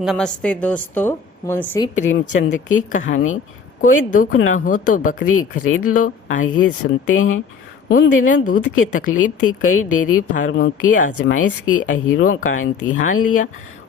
नमस्ते दोस्तों। मुंशी प्रेमचंद की कहानी कोई दुख न हो तो बकरी खरीद लो, आइए सुनते हैं। उन दिनों दूध की तकलीफ थी। कई डेयरी फार्मों की आजमाइश की, अहीरों का इम्तिहान लिया,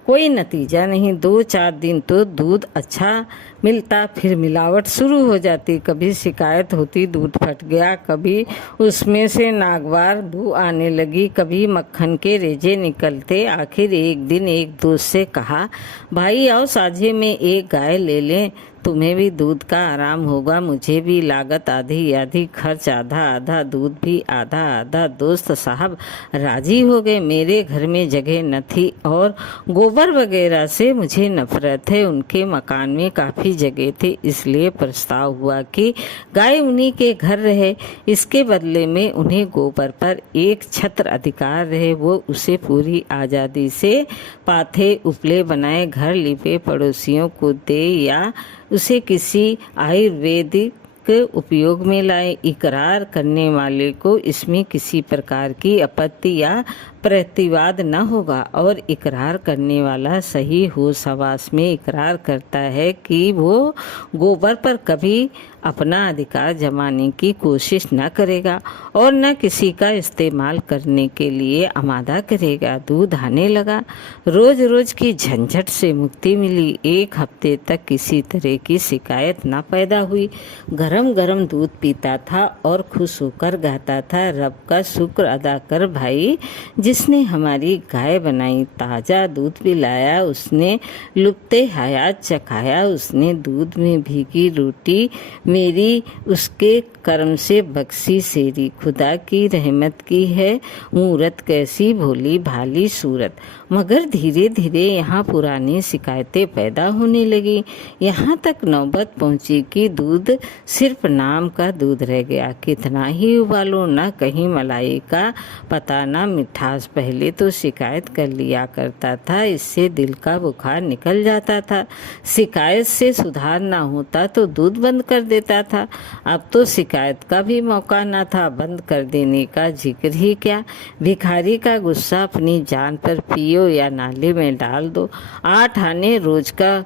कोई नतीजा नहीं। 2-4 दिन तो दूध अच्छा मिलता, फिर मिलावट शुरू हो जाती। कभी शिकायत होती दूध फट गया, कभी उसमें से नागवार बू आने लगी, कभी मक्खन के रेजे निकलते। आखिर एक दिन एक दोस्त से कहा, भाई आओ साझे में एक गाय ले लें, तुम्हें भी दूध का आराम होगा, मुझे भी। लागत आधी आधी, खर्च आधा आधा, दूध भी आधा आधा। दोस्त साहब राजी हो गए। मेरे घर में जगह न थी और गोबर वगैरह से मुझे नफरत है। उनके मकान में काफ़ी जगह थी, इसलिए प्रस्ताव हुआ कि गाय उन्हीं के घर रहे। इसके बदले में उन्हें गोबर पर एक छत्र अधिकार रहे। वो उसे पूरी आज़ादी से पाथे उपले बनाए, घर लिपे, पड़ोसियों को दे या उसे किसी आयुर्वेदिक उपयोग में लाए। इकरार करने वाले को इसमें किसी प्रकार की आपत्ति या प्रतिवाद न होगा, और इकरार करने वाला सही होश हवास में इकरार करता है कि वो गोबर पर कभी अपना अधिकार जमाने की कोशिश न करेगा और न किसी का इस्तेमाल करने के लिए आमादा करेगा। दूध आने लगा, रोज रोज की झंझट से मुक्ति मिली। एक हफ्ते तक किसी तरह की शिकायत न पैदा हुई। गरम गरम दूध पीता था और खुश होकर गाता था, रब का शुक्र अदा कर भाई जिसने हमारी गाय बनाई, ताज़ा दूध पिलाया, उसने लुत्ते हयात चखाया, उसने दूध में भीगी रोटी मेरी उसके कर्म से बख्शी सेरी। खुदा की रहमत की है मूरत, कैसी भोली भाली सूरत। मगर धीरे धीरे यहाँ पुरानी शिकायतें पैदा होने लगी। यहाँ तक नौबत पहुँची कि दूध सिर्फ नाम का दूध रह गया। कितना ही उबालो, न कहीं मलाई का पता, न मिठास। पहले तो शिकायत कर लिया करता था, इससे दिल का बुखार निकल जाता था। शिकायत से सुधार ना होता तो दूध बंद कर देता था। अब तो शिकायत का भी मौका न था, बंद कर देने का जिक्र ही क्या। भिखारी का गुस्सा अपनी जान पर पियो या नाले में डाल दो। 8 आने रोज का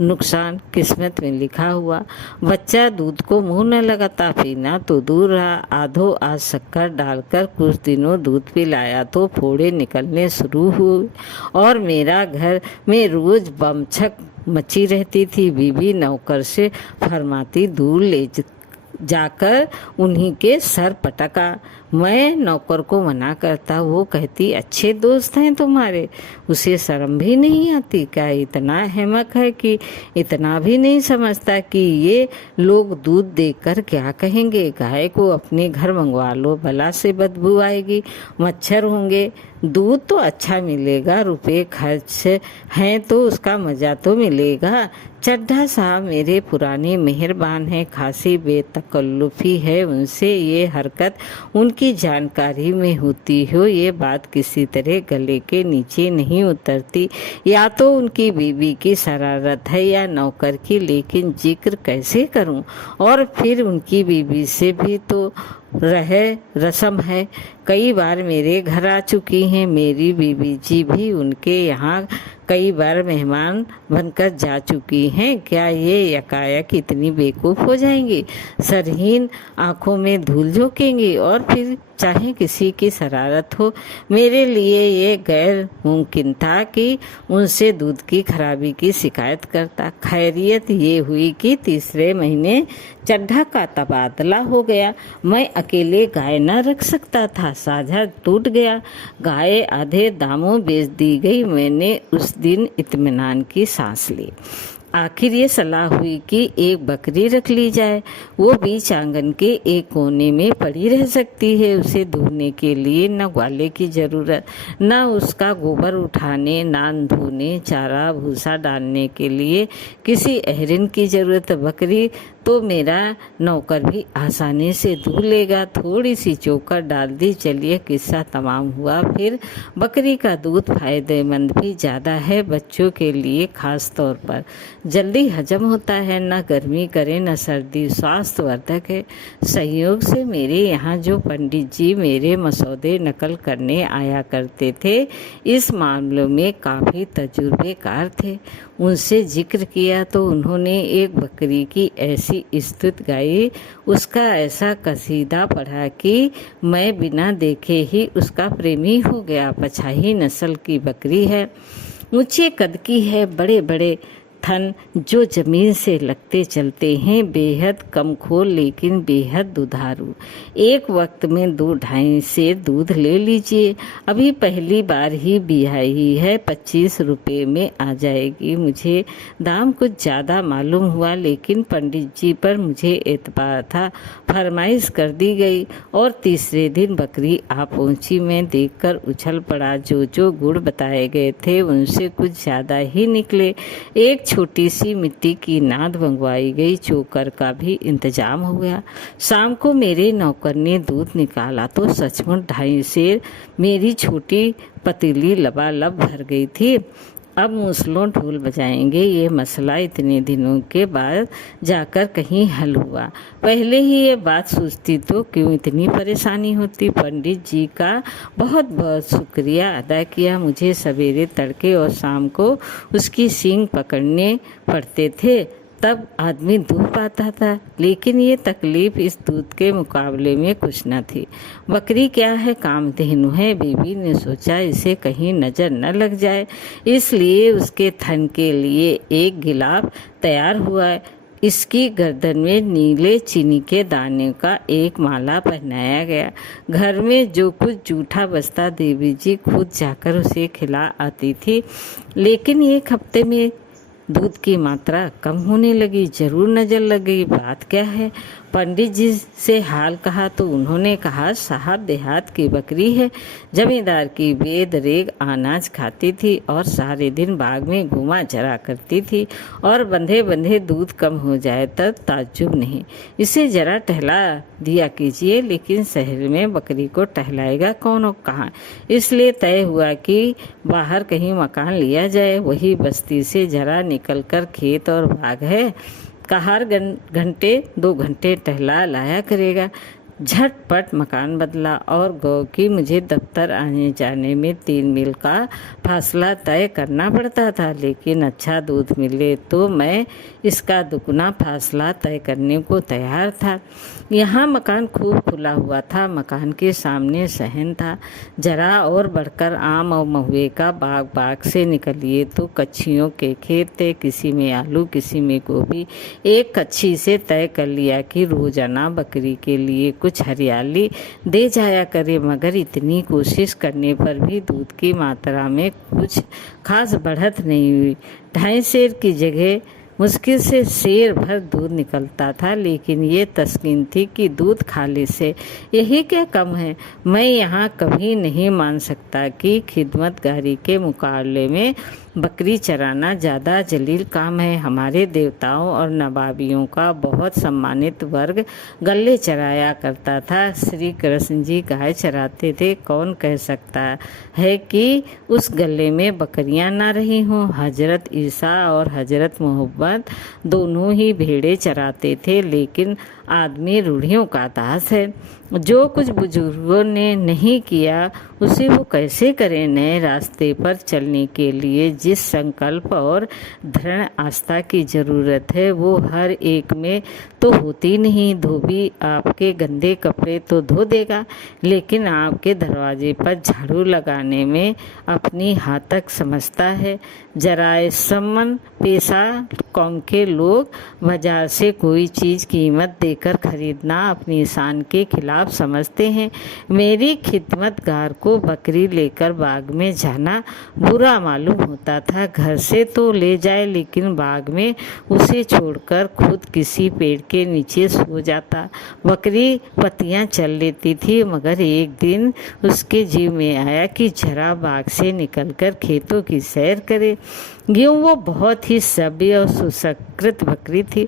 नुकसान किस्मत में लिखा हुआ। बच्चा दूध को मुंह न लगाता, पीना तो दूर रहा। आधो आज शक्कर डालकर कुछ दिनों दूध पिलाया तो फोड़े निकलने शुरू हुए और मेरा घर में रोज बमछक मची रहती थी। बीबी नौकर से फरमाती, दूर ले जाकर उन्हीं के सर पटका। मैं नौकर को मना करता, वो कहती, अच्छे दोस्त हैं तुम्हारे, उसे शर्म भी नहीं आती क्या? इतना हिम्मत है कि इतना भी नहीं समझता कि ये लोग दूध देकर क्या कहेंगे। गाय को अपने घर मंगवा लो, भला से बदबू आएगी, मच्छर होंगे। दूध तो अच्छा मिलेगा, रुपए खर्च हैं तो उसका मज़ा तो मिलेगा। चड्ढा साहब मेरे पुराने मेहरबान हैं, खासी बेतकल्लुफ़ी है उनसे ये हरकत उनकी जानकारी में होती हो, ये बात किसी तरह गले के नीचे नहीं उतरती। या तो उनकी बीवी की शरारत है या नौकर की, लेकिन जिक्र कैसे करूं? और फिर उनकी बीवी से भी तो रस्म है। कई बार मेरे घर आ चुकी हैं, मेरी बीबी जी भी उनके यहाँ कई बार मेहमान बनकर जा चुकी हैं। क्या ये यकायक इतनी बेवकूफ़ हो जाएंगी? सरहीन आंखों में धूल झोंकेंगी और फिर चाहे किसी की शरारत हो। मेरे लिए ये गैर मुमकिन था कि उनसे दूध की खराबी की शिकायत करता। खैरियत ये हुई कि तीसरे महीने चड्ढा का तबादला हो गया। मैं अकेले गाय न रख सकता था, साझा टूट गया। गाय आधे दामों बेच दी गई। मैंने उस दिन इत्मीनान की सांस ली। आखिर ये सलाह हुई कि एक बकरी रख ली जाए, वो बीच आंगन के एक कोने में पड़ी रह सकती है। उसे धोने के लिए न ग्वाले की ज़रूरत, न उसका गोबर उठाने, नान धोने, चारा भूसा डालने के लिए किसी अहरिन की ज़रूरत। बकरी तो मेरा नौकर भी आसानी से धो लेगा। थोड़ी सी चोकर डाल दी, चलिए किस्सा तमाम हुआ। फिर बकरी का दूध फायदेमंद भी ज़्यादा है, बच्चों के लिए खास तौर पर जल्दी हजम होता है, न गर्मी करे न सर्दी, स्वास्थ्यवर्धक है। संयोग से मेरे यहाँ जो पंडित जी मेरे मसौदे नकल करने आया करते थे, इस मामले में काफ़ी तजुर्बेकार थे। उनसे जिक्र किया तो उन्होंने एक बकरी की ऐसी स्तुति गाई, उसका ऐसा कसीदा पढ़ा कि मैं बिना देखे ही उसका प्रेमी हो गया। पछाही नस्ल की बकरी है, ऊंचे कद की है, बड़े बड़े थन जो जमीन से लगते चलते हैं, बेहद कमखोल लेकिन बेहद दुधारू। एक वक्त में 2-2.5 सेर दूध ले लीजिए। अभी पहली बार ही बियाई है, 25 रुपये में आ जाएगी। मुझे दाम कुछ ज़्यादा मालूम हुआ, लेकिन पंडित जी पर मुझे एतबार था, फरमाइश कर दी गई और तीसरे दिन बकरी आ पहुंची। मैं देखकर उछल पड़ा। जो गुड़ बताए गए थे उनसे कुछ ज़्यादा ही निकले। एक छोटी सी मिट्टी की नाद मंगवाई गई, चोकर का भी इंतजाम हो गया। शाम को मेरे नौकर ने दूध निकाला तो सचमुच 2.5 सेर मेरी छोटी पतीली लबालब भर गई थी। अब मूसलों ढोल बजाएंगे, ये मसला इतने दिनों के बाद जाकर कहीं हल हुआ। पहले ही ये बात सोचती तो क्यों इतनी परेशानी होती। पंडित जी का बहुत बहुत शुक्रिया अदा किया। मुझे सवेरे तड़के और शाम को उसकी सींग पकड़ने पड़ते थे, तब आदमी दूध पाता था, लेकिन ये तकलीफ इस दूध के मुकाबले में कुछ न थी। बकरी क्या है, कामधेनु है। बीबी ने सोचा इसे कहीं नजर न लग जाए, इसलिए उसके थन के लिए एक गिलाफ तैयार हुआ। इसकी गर्दन में नीले चीनी के दाने का एक माला पहनाया गया। घर में जो कुछ जूठा बचता देवी जी खुद जाकर उसे खिला आती थी, लेकिन एक हफ्ते में दूध की मात्रा कम होने लगी। जरूर नजर लग गई। बात क्या है? पंडित जी से हाल कहा तो उन्होंने कहा, साहब देहात की बकरी है, जमींदार की बेद रेग अनाज खाती थी और सारे दिन बाग में घुमा चरा करती थी, और बंधे बंधे दूध कम हो जाए तब ताज्जुब नहीं। इसे जरा टहला दिया कीजिए। लेकिन शहर में बकरी को टहलाएगा कौन और कहाँ? इसलिए तय हुआ कि बाहर कहीं मकान लिया जाए। वही बस्ती से जरा निकलकर खेत और बाग है, कहार घंटे 2 घंटे टहला लाया करेगा। झटपट मकान बदला और गौ की मुझे दफ्तर आने जाने में 3 मील का फासला तय करना पड़ता था, लेकिन अच्छा दूध मिले तो मैं इसका दुगना फासला तय करने को तैयार था। यहाँ मकान खूब खुला हुआ था। मकान के सामने सहन था। जरा और बढ़कर आम और महुए का बाग, बाग से निकलिए तो कच्छियों के खेत थे, किसी में आलू किसी में गोभी। एक कच्छी से तय कर लिया कि रोजाना बकरी के लिए कुछ हरियाली दे जाया करे, मगर इतनी कोशिश करने पर भी दूध की मात्रा में कुछ खास बढ़त नहीं हुई। 2.5 सेर की जगह मुश्किल से सेर भर दूध निकलता था, लेकिन ये तस्कीन थी कि दूध खाने से यही क्या कम है। मैं यहाँ कभी नहीं मान सकता कि खिदमतगारी के मुकाबले में बकरी चराना ज़्यादा जलील काम है। हमारे देवताओं और नवाबियों का बहुत सम्मानित वर्ग गल्ले चराया करता था। श्री कृष्ण जी गाय चराते थे। कौन कह सकता है कि उस गल्ले में बकरियां ना रही हों। हजरत ईसा और हजरत मोहम्मद दोनों ही भेड़े चराते थे, लेकिन आदमी रूढ़ियों का दास है। जो कुछ बुजुर्गों ने नहीं किया उसे वो कैसे करें। नए रास्ते पर चलने के लिए जिस संकल्प और दृढ़ आस्था की जरूरत है वो हर एक में तो होती नहीं। धोबी आपके गंदे कपड़े तो धो देगा, लेकिन आपके दरवाजे पर झाड़ू लगाने में अपनी हाथक समझता है। जराए सम्मन पेशा कौम के लोग बाजार से कोई चीज़ कीमत देकर खरीदना अपनी शान के खिलाफ समझते हैं। मेरी खिदमतगार को बकरी लेकर बाग में जाना बुरा मालूम होता था। घर से तो ले जाए, लेकिन बाग में उसे छोड़कर खुद किसी पेड़ के नीचे सो जाता। बकरी पत्तियां चल लेती थी, मगर एक दिन उसके जी में आया कि जरा बाग से निकलकर खेतों की सैर करे। यूँ वो बहुत ही ही सभ्य और सुसंस्कृत बकरी थी।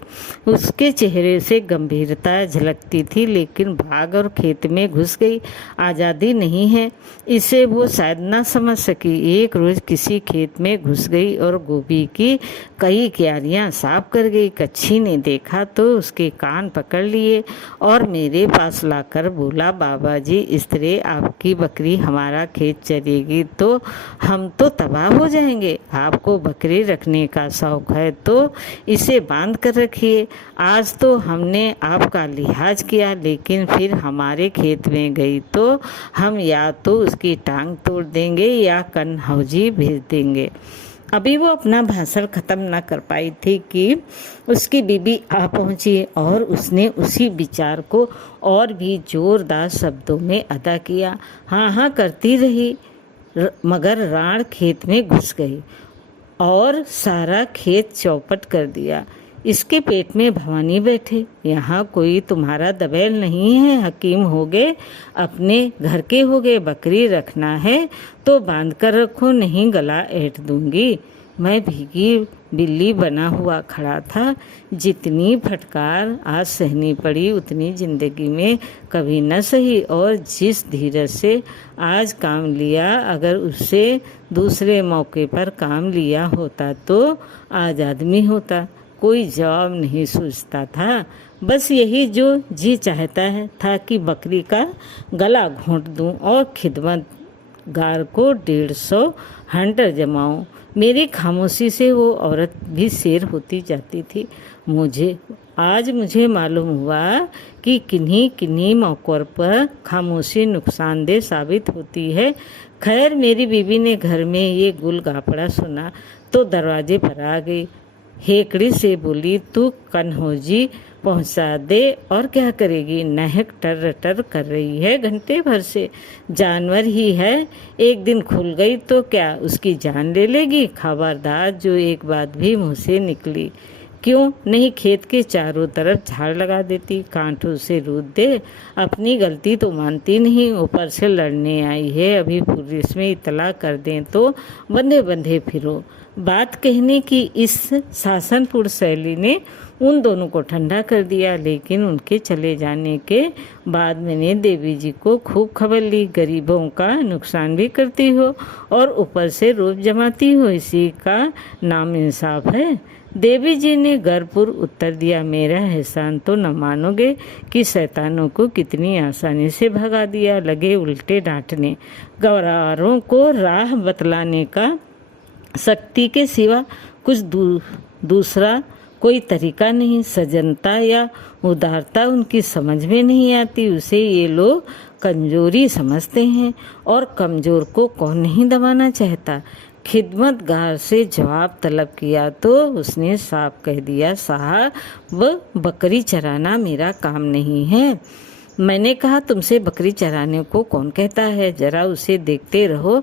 उसके चेहरे से गंभीरता झलकती थी, लेकिन भाग और खेत में घुस गई। आज़ादी नहीं है, इसे वो शायद ना समझ सकी। एक रोज़ किसी खेत में घुस गई और गोभी की कई क्यारियाँ साफ कर गई। कच्छी ने देखा तो उसके कान पकड़ लिए और मेरे पास लाकर बोला, बाबा जी, इस तरह आपकी बकरी हमारा खेत चरेगी तो हम तो तबाह हो जाएंगे। आपको बकरी रखने का शौक है तो इसे बांध कर रखिए। आज तो हमने आपका लिहाज किया, लेकिन फिर हमारे खेत में गई तो हम या तो उसकी टांग तोड़ देंगे या कन्हौजी भेज देंगे। अभी वो अपना भाषण खत्म न कर पाई थी कि उसकी बीबी आ पहुंची और उसने उसी विचार को और भी जोरदार शब्दों में अदा किया। हाँ हाँ करती रही, मगर राण खेत में घुस गई और सारा खेत चौपट कर दिया। इसके पेट में भवानी बैठे। यहाँ कोई तुम्हारा दबेल नहीं है, हकीम होगे, अपने घर के होगे। बकरी रखना है तो बांध कर रखो, नहीं गला ऐंठ दूंगी। मैं भीगी बिल्ली बना हुआ खड़ा था। जितनी फटकार आज सहनी पड़ी उतनी जिंदगी में कभी न सही। और जिस धीरज से आज काम लिया, अगर उससे दूसरे मौके पर काम लिया होता तो आज आदमी होता। कोई जवाब नहीं सूझता था, बस यही जो जी चाहता है था कि बकरी का गला घोंट दूं और खिदमतगार को 150 हंटर जमाऊं। मेरी खामोशी से वो औरत भी शेर होती जाती थी। मुझे मालूम हुआ कि किन्हीं किन्हीं मौक़ों पर खामोशी नुकसानदेह साबित होती है। खैर, मेरी बीवी ने घर में ये गुल गापड़ा सुना तो दरवाजे पर आ गई। हेकड़ी से बोली, तू कन्हौजी पहुंचा दे। और क्या करेगी, नाहक टर टर कर रही है घंटे भर से। जानवर ही है, एक दिन खुल गई तो क्या उसकी जान ले लेगी। खबरदार जो एक बात भी मुँह से निकली, क्यों नहीं खेत के चारों तरफ झाड़ लगा देती, कांटों से रूद दे। अपनी गलती तो मानती नहीं, ऊपर से लड़ने आई है। अभी पुलिस में इतला कर दें तो बंधे बंधे फिरो। बात कहने की इस शासनपूर्ण शैली ने उन दोनों को ठंडा कर दिया। लेकिन उनके चले जाने के बाद मैंने देवी जी को खूब खबर ली। गरीबों का नुकसान भी करती हो और ऊपर से रोब जमाती हो, इसी का नाम इंसाफ है। देवी जी ने गर्वपूर्ण उत्तर दिया, मेरा एहसान तो न मानोगे कि शैतानों को कितनी आसानी से भगा दिया। लगे उल्टे डांटने, गवारों को राह बतलाने का शक्ति के सिवा कुछ दूसरा कोई तरीका नहीं। सजनता या उदारता उनकी समझ में नहीं आती। उसे ये लोग कमजोरी समझते हैं और कमजोर को कौन नहीं दबाना चाहता। खिदमतगार से जवाब तलब किया तो उसने साफ कह दिया, साहब, बकरी चराना मेरा काम नहीं है। मैंने कहा, तुमसे बकरी चराने को कौन कहता है। जरा उसे देखते रहो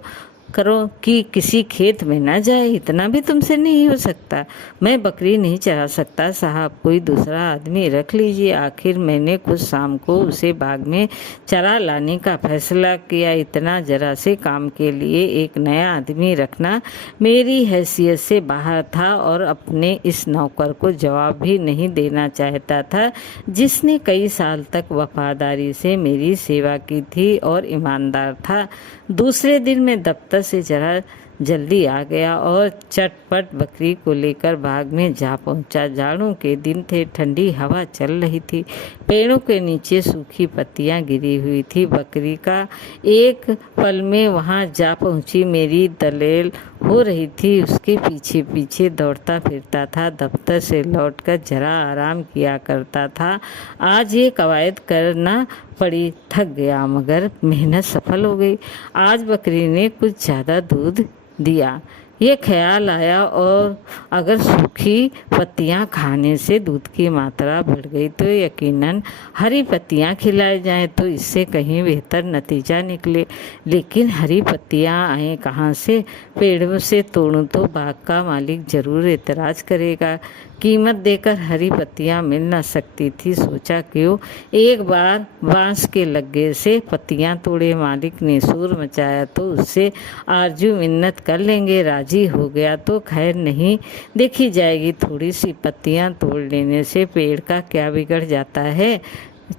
करो कि किसी खेत में ना जाए, इतना भी तुमसे नहीं हो सकता। मैं बकरी नहीं चरा सकता साहब, कोई दूसरा आदमी रख लीजिए। आखिर मैंने कुछ शाम को उसे बाग में चरा लाने का फैसला किया। इतना जरा से काम के लिए एक नया आदमी रखना मेरी हैसियत से बाहर था और अपने इस नौकर को जवाब भी नहीं देना चाहता था, जिसने कई साल तक वफादारी से मेरी सेवा की थी और ईमानदार था। दूसरे दिन मैं दफ्तर से जरा जल्दी आ गया और चटपट बकरी को लेकर बाग में जा पहुंचा। जाड़ों के दिन थे, ठंडी हवा चल रही थी, पेड़ों के नीचे सूखी पत्तियां गिरी हुई थी। बकरी का एक पल में वहां जा पहुंची मेरी दलेल हो रही थी, उसके पीछे पीछे दौड़ता फिरता था। दफ्तर से लौटकर जरा आराम किया करता था। आज ये कवायद करना पड़ी, थक गया, मगर मेहनत सफल हो गई। आज बकरी ने कुछ ज़्यादा दूध दिया, ये ख्याल आया, और अगर सूखी पत्तियां खाने से दूध की मात्रा बढ़ गई तो यकीनन हरी पत्तियां खिलाई जाएं तो इससे कहीं बेहतर नतीजा निकले। लेकिन हरी पत्तियां आए कहाँ से, पेड़ों से तोड़ूं तो बाग का मालिक ज़रूर एतराज़ करेगा। कीमत देकर हरी पत्तियां मिल न सकती थी। सोचा क्यों एक बार बांस के लग्गे से पत्तियां तोड़े। मालिक ने शोर मचाया तो उससे आरजू मिन्नत कर लेंगे। राजी हो गया तो खैर नहीं देखी जाएगी। थोड़ी सी पत्तियां तोड़ लेने से पेड़ का क्या बिगड़ जाता है।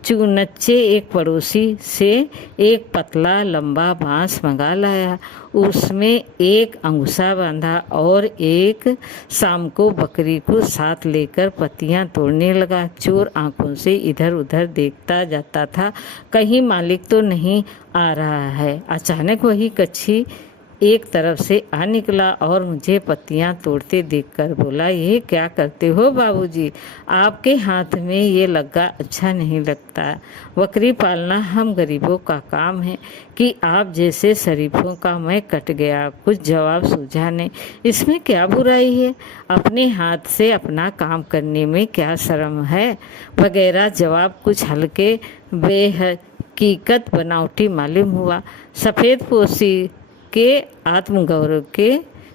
चुनच्चे एक पड़ोसी से एक पतला लंबा बांस मंगा लाया। उसमें एक अंगूठा बांधा और एक शाम को बकरी को साथ लेकर पत्तियां तोड़ने लगा। चोर आंखों से इधर उधर देखता जाता था, कहीं मालिक तो नहीं आ रहा है। अचानक वही कच्छी एक तरफ से आ निकला और मुझे पत्तियां तोड़ते देखकर बोला, ये क्या करते हो बाबूजी? आपके हाथ में ये लग्गा अच्छा नहीं लगता। बकरी पालना हम गरीबों का काम है कि आप जैसे शरीफों का मैं कट गया। कुछ जवाब सूझा नहीं। इसमें क्या बुराई है? अपने हाथ से अपना काम करने में क्या शर्म है? वगैरह जवाब कुछ हल्के बेहकीकत बनावटी मालूम हुआ। सफ़ेद पोशी के आत्मगौरव के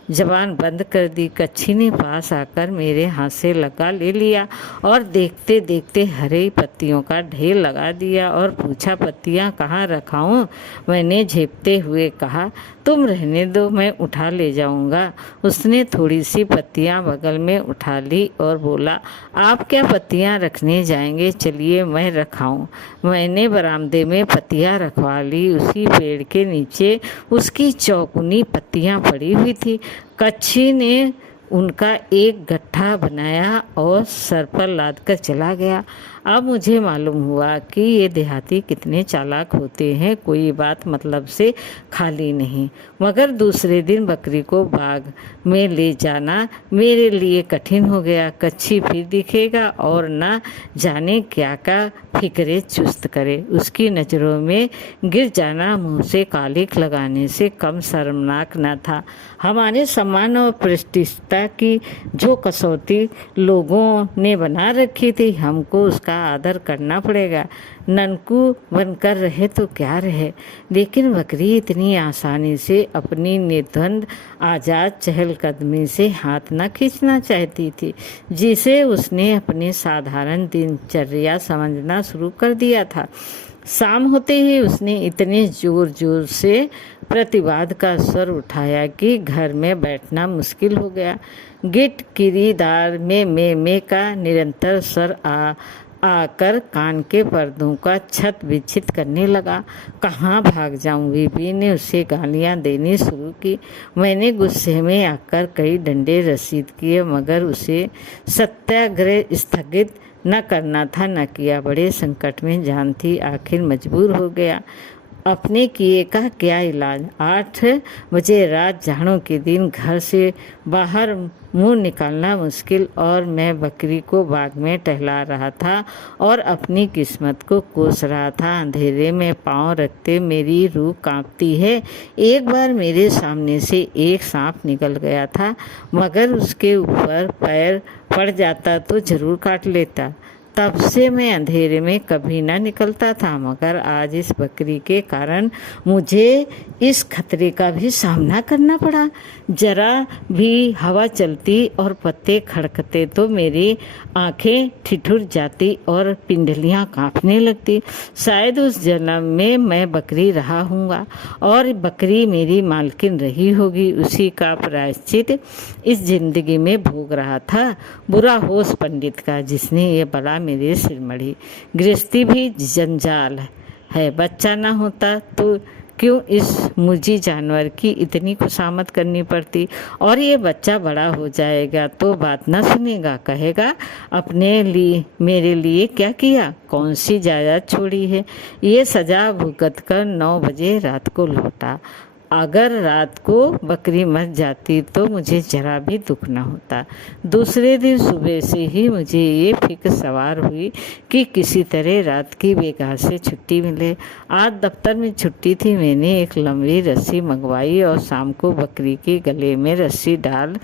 जबान बंद कर दी। कच्छी ने पास आकर मेरे हाथ से लगा ले लिया और देखते देखते हरी पत्तियों का ढेर लगा दिया और पूछा, पत्तियां कहाँ रखाऊं? मैंने झेपते हुए कहा, तुम रहने दो, मैं उठा ले जाऊंगा। उसने थोड़ी सी पत्तियां बगल में उठा ली और बोला, आप क्या पत्तियां रखने जाएंगे? चलिए मैं रखाऊं। मैंने बरामदे में पत्तियां रखवा ली। उसी पेड़ के नीचे उसकी चौकुनी पत्तियां पड़ी हुई थी। कच्छी ने उनका एक गट्ठा बनाया और सर पर लाद कर चला गया। अब मुझे मालूम हुआ कि ये देहाती कितने चालाक होते हैं, कोई बात मतलब से खाली नहीं। मगर दूसरे दिन बकरी को बाग में ले जाना मेरे लिए कठिन हो गया। कच्छी फिर दिखेगा और न जाने क्या क्या फिक्रे चुस्त करे। उसकी नज़रों में गिर जाना मुँह से कालिख लगाने से कम शर्मनाक न था। हमारे सम्मान और प्रतिष्ठा की जो कसौटी लोगों ने बना रखी थी, हमको उसका आदर करना पड़ेगा। ननकू बनकर रहे तो क्या रहे, लेकिन बकरी इतनी आसानी से अपनी निर्द्वंद आज़ाद चहलकदमी से हाथ न खींचना चाहती थी, जिसे उसने अपने साधारण दिनचर्या समझना शुरू कर दिया था। शाम होते ही उसने इतने जोर जोर से प्रतिवाद का स्वर उठाया कि घर में बैठना मुश्किल हो गया। गिट किरीदार में का निरंतर स्वर आकर कान के पर्दों का छत विच्छित करने लगा। कहाँ भाग जाऊं? बीबी ने उसे गालियां देनी शुरू की। मैंने गुस्से में आकर कई डंडे रसीद किए, मगर उसे सत्याग्रह स्थगित न करना था, न किया। बड़े संकट में जान थी, आखिर मजबूर हो गया। अपने किए का क्या इलाज? 8 बजे रात झाड़ों के दिन घर से बाहर मुंह निकालना मुश्किल, और मैं बकरी को बाग में टहला रहा था और अपनी किस्मत को कोस रहा था। अंधेरे में पांव रखते मेरी रूह कांपती है। एक बार मेरे सामने से एक सांप निकल गया था, मगर उसके ऊपर पैर पड़ जाता तो जरूर काट लेता। तब से मैं अंधेरे में कभी न निकलता था, मगर आज इस बकरी के कारण मुझे इस खतरे का भी सामना करना पड़ा। जरा भी हवा चलती और पत्ते खड़कते तो मेरी आंखें ठिठुर जाती और पिंडलियां कांपने लगती। शायद उस जन्म में मैं बकरी रहा हूँगा और बकरी मेरी मालकिन रही होगी। उसी का प्रायश्चित इस जिंदगी में भोग रहा था। बुरा होश पंडित का, जिसने ये बला मेरे सिर मढ़ी। गृहस्थी भी जंजाल है, बच्चा ना होता तो क्यों इस मुजी जानवर की इतनी खुशामद करनी पड़ती। और ये बच्चा बड़ा हो जाएगा तो बात ना सुनेगा, कहेगा अपने लिए मेरे लिए क्या किया, कौन सी जायदाद छोड़ी है। ये सजा भुगत कर 9 बजे रात को लौटा। अगर रात को बकरी मर जाती तो मुझे जरा भी दुख न होता। दूसरे दिन सुबह से ही मुझे ये फिक्र सवार हुई कि किसी तरह रात की बेगाह से छुट्टी मिले। आज दफ्तर में छुट्टी थी। मैंने एक लंबी रस्सी मंगवाई और शाम को बकरी के गले में रस्सी डाल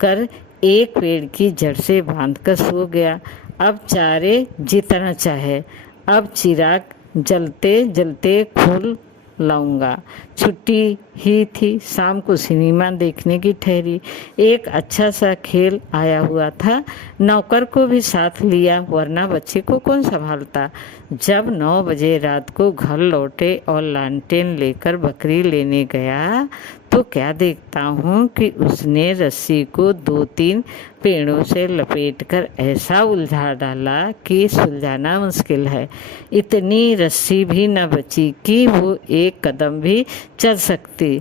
कर एक पेड़ की जड़ से बांध कर सो गया। अब चारे जितना चाहे। अब चिराग जलते जलते खुल लाऊंगा। छुट्टी ही थी, शाम को सिनेमा देखने की ठहरी। एक अच्छा सा खेल आया हुआ था, नौकर को भी साथ लिया, वरना बच्चे को कौन संभालता। जब 9 बजे रात को घर लौटे और लालटेन लेकर बकरी लेने गया तो क्या देखता हूँ कि उसने रस्सी को 2-3 पेड़ों से लपेटकर ऐसा उलझा डाला कि सुलझाना मुश्किल है। इतनी रस्सी भी न बची कि वो एक कदम भी चल सकती।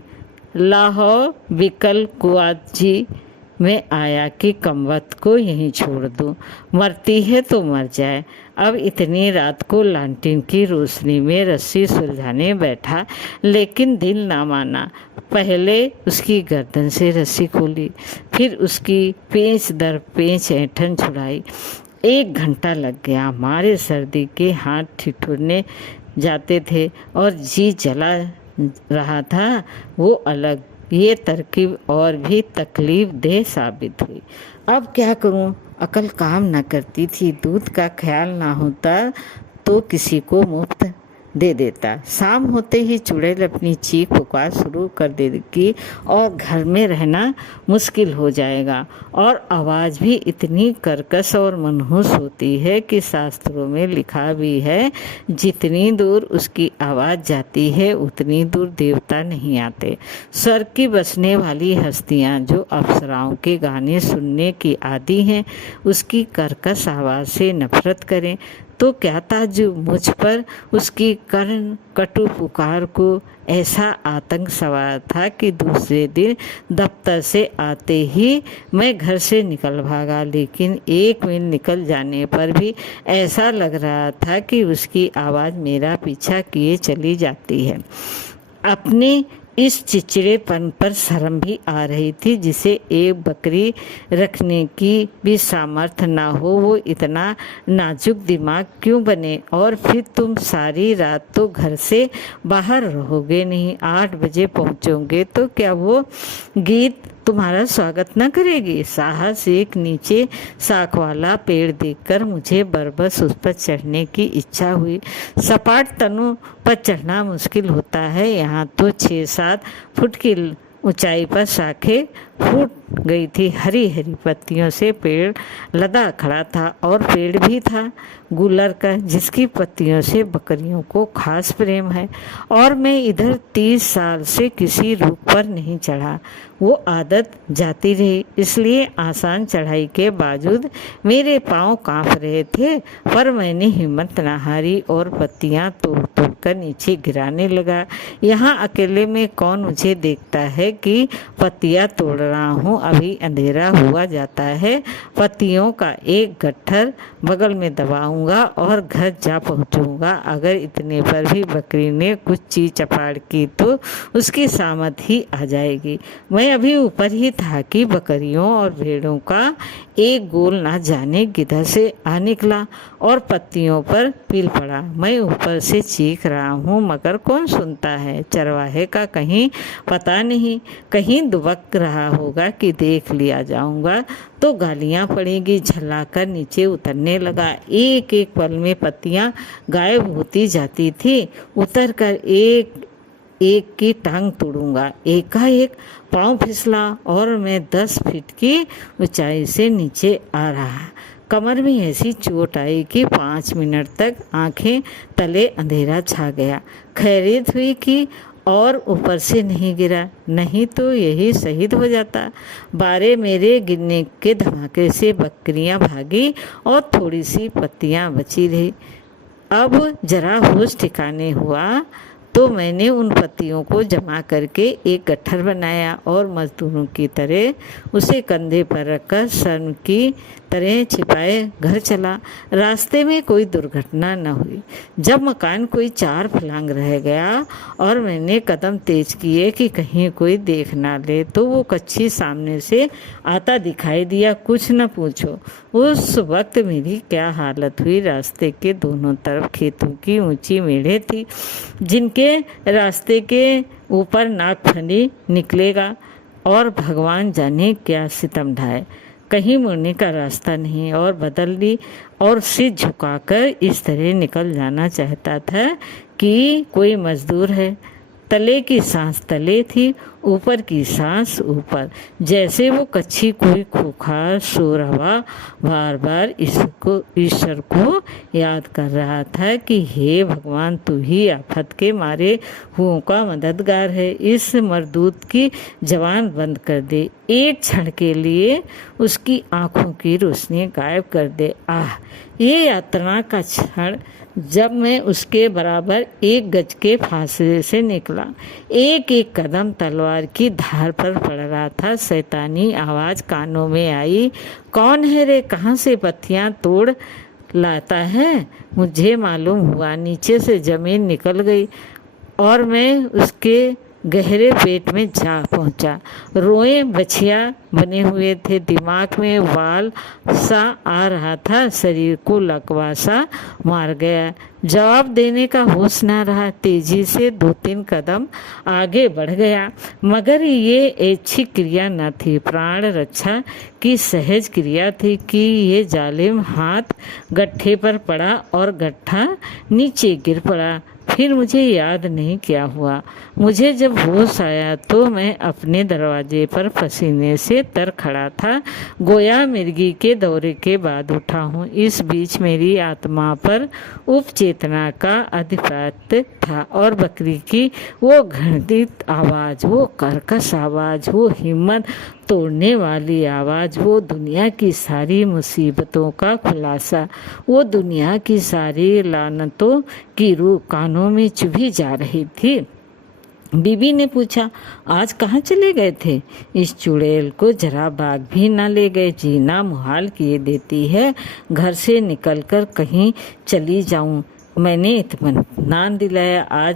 लाहौर बिकल कुआजी में आया कि कमबख्त को यहीं छोड़ दूं, मरती है तो मर जाए। अब इतनी रात को लालटेन की रोशनी में रस्सी सुलझाने बैठा, लेकिन दिल ना माना। पहले उसकी गर्दन से रस्सी खोली, फिर उसकी पेंच दर पेंच ऐंठन छुड़ाई। 1 घंटा लग गया। मारे सर्दी के हाथ ठिठुरने जाते थे और जी जला रहा था। वो अलग ये तरकीब और भी तकलीफ देह साबित हुई। अब क्या करूं? अकल काम न करती थी। दूध का ख्याल ना होता तो किसी को मुफ्त दे देता। शाम होते ही चुड़ैल अपनी चीख पुकार शुरू कर देगी और घर में रहना मुश्किल हो जाएगा। और आवाज़ भी इतनी कर्कश और मनहूस होती है कि शास्त्रों में लिखा भी है, जितनी दूर उसकी आवाज़ जाती है उतनी दूर देवता नहीं आते। स्वर्ग की बसने वाली हस्तियाँ जो अप्सराओं के गाने सुनने की आदी हैं, उसकी कर्कश आवाज़ से नफरत करें तो क्या ताज्जुब मुझ पर उसकी कर्ण कटु पुकार को ऐसा आतंक सवार था कि दूसरे दिन दफ्तर से आते ही मैं घर से निकल भागा। लेकिन 1 मील निकल जाने पर भी ऐसा लग रहा था कि उसकी आवाज़ मेरा पीछा किए चली जाती है। अपने इस चिड़चिड़ेपन पर शर्म भी आ रही थी। जिसे एक बकरी रखने की भी सामर्थ्य ना हो, वो इतना नाजुक दिमाग क्यों बने? और फिर तुम सारी रात तो घर से बाहर रहोगे नहीं, 8 बजे पहुँचोगे तो क्या वो गीत तुम्हारा स्वागत न करेगी? साहस एक नीचे साख वाला पेड़ देखकर मुझे बरबस उस पर चढ़ने की इच्छा हुई। सपाट तनु पर चढ़ना मुश्किल होता है, यहाँ तो 6-7 फुट की ऊंचाई पर शाखें फूट गई थी। हरी हरी पत्तियों से पेड़ लदा खड़ा था और पेड़ भी था गुलर का, जिसकी पत्तियों से बकरियों को खास प्रेम है। और मैं इधर 30 साल से किसी रूप पर नहीं चढ़ा। वो आदत जाती रही, इसलिए आसान चढ़ाई के बावजूद मेरे पांव कांप रहे थे। पर मैंने हिम्मत न हारी और पत्तियां तोड़ तोड़ कर नीचे गिराने लगा। यहाँ अकेले में कौन मुझे देखता है कि पत्तियां तोड़ रहा हूँ? अभी अंधेरा हुआ जाता है। पत्तियों का एक गट्ठर बगल में दबाऊंगा और घर जा पहुँचूंगा। अगर इतने पर भी बकरी ने कुछ चीज चपाड़ की तो उसकी सामत ही आ जाएगी। मैं अभी ऊपर ही था कि बकरियों और भेड़ों का एक गोल ना जाने किधर से आ निकला और पत्तियों पर पिल पड़ा। मैं ऊपर से चीख रहा हूँ मगर कौन सुनता है? चरवाहे का कहीं पता नहीं, कहीं दुबक रहा होगा कि देख लिया जाऊंगा तो गालियाँ पड़ेगी। झल्लाकर नीचे उतरने लगा। एक एक पल में पत्तियाँ गायब होती जाती थी। उतर कर एक एक की टांग तोड़ूंगा। एकाएक पांव फिसला और मैं 10 फीट की ऊंचाई से नीचे आ रहा। कमर में ऐसी चोट आई कि 5 मिनट तक आंखें तले अंधेरा छा गया। खैरियत हुई कि और ऊपर से नहीं गिरा, नहीं तो यही शहीद हो जाता। बारे मेरे गिरने के धमाके से बकरियां भागी और थोड़ी सी पत्तियां बची रही। अब जरा होश ठिकाने हुआ तो मैंने उन पत्तियों को जमा करके एक गट्ठर बनाया और मजदूरों की तरह उसे कंधे पर रखकर शर्म की तरह छिपाए घर चला। रास्ते में कोई दुर्घटना न हुई। जब मकान कोई 4 फलांग रह गया और मैंने कदम तेज किए कि कहीं कोई देख ना ले तो वो कच्छी सामने से आता दिखाई दिया। कुछ न पूछो उस वक्त मेरी क्या हालत हुई। रास्ते के दोनों तरफ खेतों की ऊंची मेढ़ें थी जिनके रास्ते के ऊपर नागफनी निकलेगा और भगवान जाने क्या सितम ढाए। कहीं मुड़ने का रास्ता नहीं और बदल ली और सिर झुकाकर इस तरह निकल जाना चाहता था कि कोई मजदूर है तले की सांस तले थी, ऊपर की सांस ऊपर, जैसे वो कच्छी कोई खूंखार सो रहा बार बार ईश्वर को याद कर रहा था कि हे भगवान, तू ही आफत के मारे हुओं का मददगार है, इस मरदूत की जवान बंद कर दे, एक क्षण के लिए उसकी आंखों की रोशनी गायब कर दे। आह, ये यातना का क्षण जब मैं उसके बराबर 1 गज के फासले से निकला। एक एक कदम तलवार की धार पर पड़ रहा था। शैतानी आवाज़ कानों में आई, कौन है रे, कहाँ से पत्तियां तोड़ लाता है? मुझे मालूम हुआ नीचे से जमीन निकल गई और मैं उसके गहरे पेट में जा पहुंचा। रोए बछिया बने हुए थे, दिमाग में वाल सा आ रहा था, शरीर को लकवा सा मार गया। जवाब देने का होश न रहा, तेजी से 2-3 कदम आगे बढ़ गया, मगर ये ऐच्छिक क्रिया न थी, प्राण रक्षा की सहज क्रिया थी कि ये जालिम हाथ गट्ठे पर पड़ा और गट्ठा नीचे गिर पड़ा। फिर मुझे याद नहीं क्या हुआ। मुझे जब होश आया तो मैं अपने दरवाजे पर पसीने से तर खड़ा था, गोया मिर्गी के दौरे के बाद उठा हूँ। इस बीच मेरी आत्मा पर उपचेतना का अधिपत्य था और बकरी की वो घृणित आवाज़, वो कर्कश आवाज़, वो हिम्मत तोड़ने वाली आवाज़, वो दुनिया की सारी मुसीबतों का खुलासा, वो दुनिया की सारी लानतों की रूह कानों में चुभी जा रही थी। बीबी ने पूछा, आज कहाँ चले गए थे? इस चुड़ैल को जरा बाग भी ना ले गए, जीना मुहाल किए देती है, घर से निकलकर कहीं चली जाऊं। मैंने इत्मीनान दिलाया, आज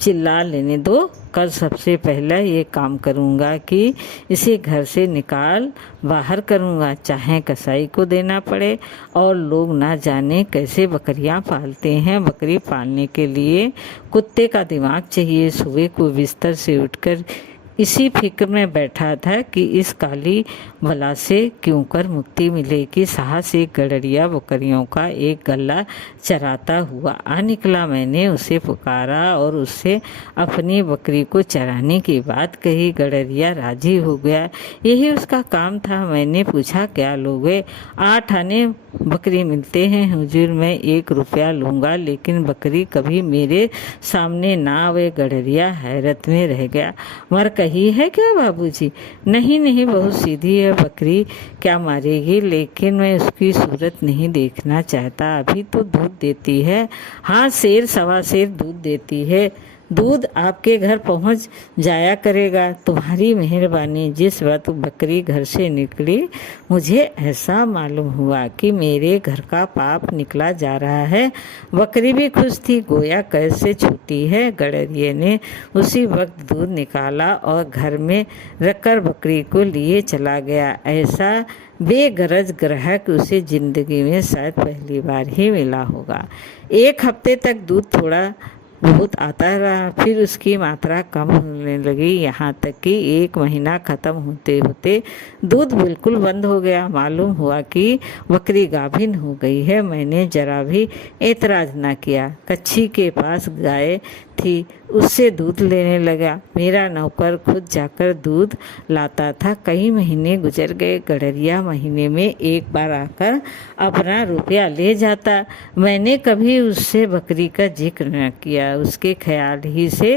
चिल्ला लेने दो, कल सबसे पहले ये काम करूँगा कि इसे घर से निकाल बाहर करूँगा, चाहे कसाई को देना पड़े। और लोग ना जाने कैसे बकरियाँ पालते हैं। बकरी पालने के लिए कुत्ते का दिमाग चाहिए। सुबह को बिस्तर से उठकर इसी फिक्र में बैठा था कि इस काली बला से क्यों कर मुक्ति मिलेगी। साहस से गडरिया बकरियों का एक गल्ला चराता हुआ आ निकला। मैंने उसे पुकारा और उससे अपनी बकरी को चराने की बात कही। गडरिया राजी हो गया, यही उसका काम था। मैंने पूछा, क्या लोगे? 8 आने बकरी मिलते हैं हुजूर, मैं 1 रुपया लूँगा, लेकिन बकरी कभी मेरे सामने ना आवे। गडरिया हैरत में रह गया। मर कही है क्या बाबूजी? नहीं नहीं, बहुत सीधी है बकरी, क्या मारेगी? लेकिन मैं उसकी सूरत नहीं देखना चाहता। अभी तो दूध देती है। हाँ, सेर सवा सेर दूध देती है। दूध आपके घर पहुंच जाया करेगा। तुम्हारी मेहरबानी। जिस वक्त बकरी घर से निकली, मुझे ऐसा मालूम हुआ कि मेरे घर का पाप निकला जा रहा है। बकरी भी खुश थी, गोया कैसे छूटी है। गडरिये ने उसी वक्त दूध निकाला और घर में रखकर बकरी को लिए चला गया। ऐसा बेगरज ग्राहक उसे जिंदगी में शायद पहली बार ही मिला होगा। 1 हफ्ते तक दूध थोड़ा बहुत आता रहा, फिर उसकी मात्रा कम होने लगी, यहाँ तक कि 1 महीना ख़त्म होते होते दूध बिल्कुल बंद हो गया। मालूम हुआ कि बकरी गाभिन हो गई है। मैंने जरा भी एतराज़ न किया। कच्छी के पास गाय थी, उससे दूध लेने लगा। मेरा नौकर खुद जाकर दूध लाता था। कई महीने गुजर गए। गडरिया महीने में 1 बार आकर अपना रुपया ले जाता। मैंने कभी उससे बकरी का जिक्र न किया। उसके ख्याल ही से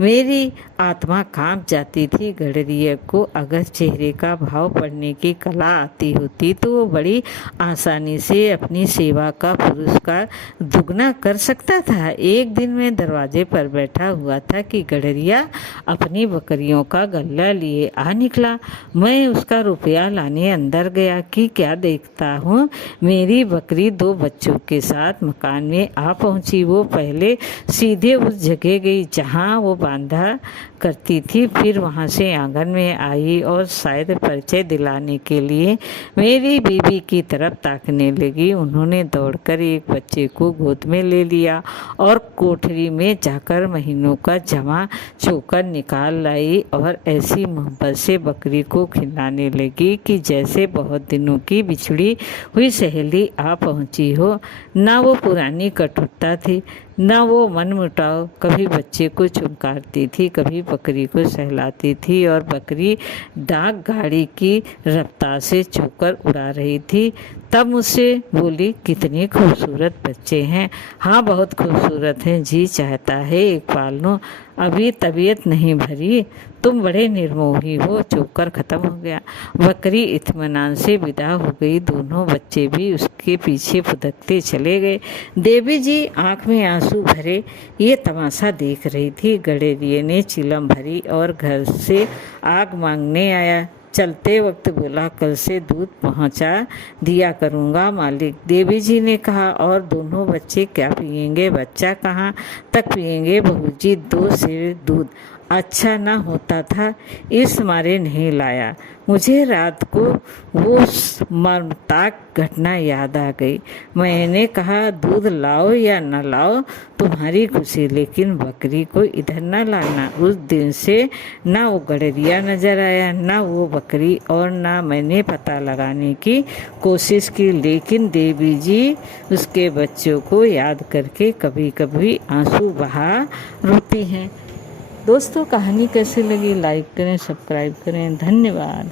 मेरी आत्मा कांप जाती थी। गडरिया को अगर चेहरे का भाव पढ़ने की कला आती होती तो वो बड़ी आसानी से अपनी सेवा का पुरस्कार दुगना कर सकता था। एक दिन मैं दरवाजे पर बैठा हुआ था कि गडरिया अपनी बकरियों का गल्ला लिए आ निकला। मैं उसका रुपया लाने अंदर गया कि क्या देखता हूँ, मेरी बकरी 2 बच्चों के साथ मकान में आ पहुँची। वो पहले सीधे उस जगह गई जहाँ वो बांधा करती थी, फिर वहाँ से आंगन में आई और शायद परिचय दिलाने के लिए मेरी बीबी की तरफ ताकने लगी। उन्होंने दौड़कर एक बच्चे को गोद में ले लिया और कोठरी में जाकर महीनों का जमा चोकर निकाल लाई और ऐसी मोहब्बत से बकरी को खिलाने लगी कि जैसे बहुत दिनों की बिछड़ी हुई सहेली आ पहुंची हो। ना वो पुरानी कटुता थी, ना वो मनमुटाव, कभी बच्चे को चुमकारती थी, कभी बकरी को सहलाती थी और बकरी डाक गाड़ी की रफ्तार से चोकर उड़ा रही थी। तब मुझसे बोली, कितने खूबसूरत बच्चे हैं। हाँ, बहुत खूबसूरत हैं, जी चाहता है एक पाल लूं, अभी तबीयत नहीं भरी, तुम बड़े निर्मोही हो। चोकर ख़त्म हो गया। बकरी इत्मीनान से विदा हो गई। दोनों बच्चे भी उसके पीछे फुदकते चले गए। देवी जी आंख में आंसू भरे ये तमाशा देख रही थी। गडेरिये ने चिलम भरी और घर से आग मांगने आया। चलते वक्त बोला, कल से दूध पहुंचा दिया करूँगा मालिक। देवी जी ने कहा, और दोनों बच्चे क्या पिएंगे? बच्चा कहाँ तक पिएंगे बहू जी, 2 सेर दूध अच्छा ना होता था, इस मारे नहीं लाया। मुझे रात को वो मर्मनाक घटना याद आ गई। मैंने कहा, दूध लाओ या न लाओ तुम्हारी खुशी, लेकिन बकरी को इधर न लाना। उस दिन से ना वो गडरिया नजर आया, ना वो बकरी, और ना मैंने पता लगाने की कोशिश की। लेकिन देवी जी उसके बच्चों को याद करके कभी कभी आंसू बहा रोती हैं। दोस्तों, कहानी कैसी लगी? लाइक करें, सब्सक्राइब करें। धन्यवाद।